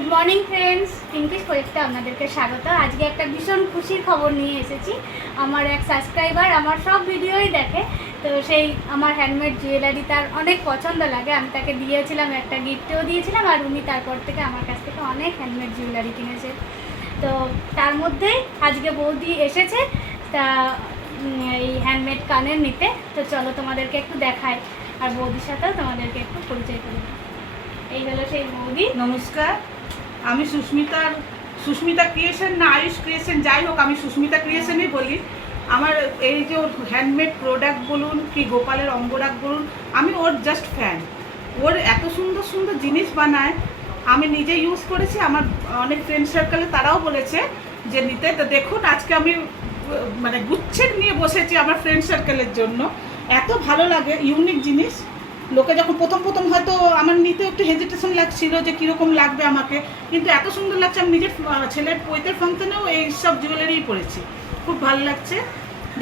Good morning friends, pinkish পরীক্ষা আপনাদেরকে স্বাগত। আজকে একটা ভীষণ খুশির খবর নিয়ে এসেছি। আমার এক সাবস্ক্রাইবার আমার সব ভিডিওই দেখে, তো সেই আমার হ্যান্ডমেড জুয়েলারি তার অনেক পছন্দ লাগে। আমি তাকে দিয়েছিলাম, একটা গিফটও দিয়েছিলাম, আর উনি তারপর থেকে আমার কাছ থেকে অনেক হ্যান্ডমেড জুয়েলারি কিনেছে। তো তার মধ্যেই আজকে বৌদি এসেছে তা এই হ্যান্ডমেড কানের নিতে। তো চলো তোমাদেরকে একটু দেখাই, আর বৌদির সাথেও তোমাদেরকে একটু পরিচয় করে দিই। এই হলো সেই বৌদি। নমস্কার, আমি সুস্মিতা ক্রিয়েশন না আয়ুষ ক্রিয়েশন, যাই হোক আমি সুস্মিতা ক্রিয়েশনই বলি। আমার এই যে ওর হ্যান্ডমেড প্রোডাক্ট বলুন কি গোপালের অঙ্গরাগ বলুন, আমি ওর জাস্ট ফ্যান। ওর এত সুন্দর সুন্দর জিনিস বানায়, আমি নিজে ইউজ করেছি, আমার অনেক ফ্রেন্ড সার্কেলে তারাও বলেছে যে নিতে। তো দেখুন আজকে আমি মানে গুচ্ছের নিয়ে বসেছি আমার ফ্রেন্ড সার্কেলের জন্য। এত ভালো লাগে ইউনিক জিনিস। লোকে যখন প্রথম হয়তো আমার নিতে একটু হেজিটেশন লাগছিল যে কীরকম লাগবে আমাকে, কিন্তু এত সুন্দর লাগছে। আমি নিজের ছেলের পৈতের ফাংশনেও এই সব জুয়েলারিই পরেছি, খুব ভালো লাগছে।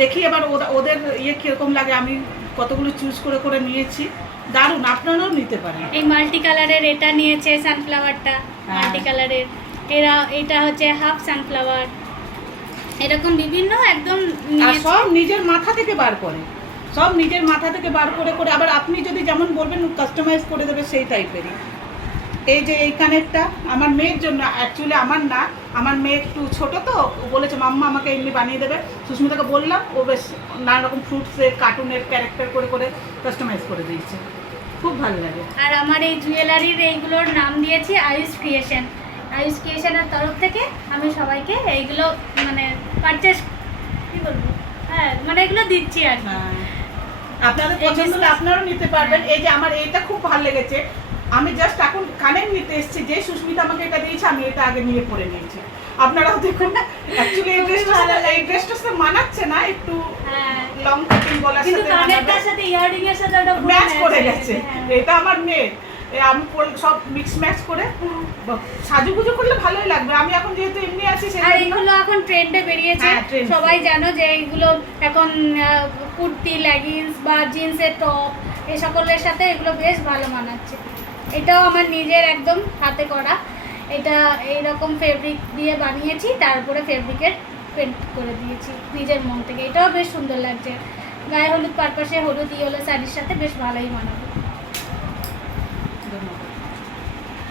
দেখি এবার ওদের কীরকম লাগে। আমি কতগুলো চুজ করে করে নিয়েছি, দারুণ, আপনারাও নিতে পারেন। এই মাল্টি কালারের এটা নিয়েছে সানফ্লাওয়ারটা, মাল্টি কালারের। এটা হচ্ছে হাফ সানফ্লাওয়ার, এরকম বিভিন্ন একদম সব নিজের মাথা থেকে বার করে, সব নিজের মাথা থেকে বার করে করে আবার আপনি যদি যেমন বলবেন কাস্টমাইজ করে দেবে সেই টাইপেরই। এই যে এই কানেরটা আমার মেয়ের জন্য, অ্যাকচুয়ালি আমার না, আমার মেয়ে একটু ছোটো তো, ও বলেছে মাম্মা আমাকে এমনি বানিয়ে দেবে। সুস্মিতাকে বললাম, ও বেশ নানা রকম ফ্রুটসের কার্টুনের ক্যারেক্টার করে করে কাস্টমাইজ করে দিয়েছে, খুব ভালো লাগে। আর আমার এই জুয়েলারির এইগুলোর নাম দিয়েছি আয়ুষ ক্রিয়েশন। আয়ুষ ক্রিয়েশনের তরফ থেকে আমি সবাইকে এইগুলো মানে পারচেস কী বলবো, হ্যাঁ মানে এগুলো দিচ্ছি আর কি। আপনাদের পছন্দ হলে আপনারাও নিতে পারবেন। এই যে আমার এইটা খুব ভালো লেগেছে, আমি জাস্ট এখন কানের নিতে এসেছি, যে সুস্মিতা আমাকে এটা দিয়েছে আমি এটা আগে নিয়ে পরে নিয়েছি। আপনারাও দেখুন, অ্যাকচুয়ালি এই ড্রেসটা সাথে মানাচ্ছে না, একটু লং কাটিং গলার সাথে ইয়ারিং এর সাথে ওটা ম্যাচ করে গেছে। এটা আমার মেয়ে, আমি সব মিক্স ম্যাচ করে সাজুগুজু করলে ভালোই লাগবে। আমি এখন যেহেতু এমনি আছি, আর এগুলো এখন ট্রেন্ডে বেরিয়েছে, সবাই জানো যে এইগুলো এখন কুর্তি, লেগিংস বা জিন্সের টপ এই সকলের সাথে এগুলো বেশ ভালো মানাচ্ছে। এটাও আমার নিজের একদম হাতে করা, এটা এইরকম ফেব্রিক দিয়ে বানিয়েছি, তারপরে ফেব্রিকের পেন্ট করে দিয়েছি নিজের মন থেকে। এটাও বেশ সুন্দর লাগছে, গায়ে হলুদ পারপাসে হলুদ ইয়েলো শাড়ির সাথে বেশ ভালোই মানাবে।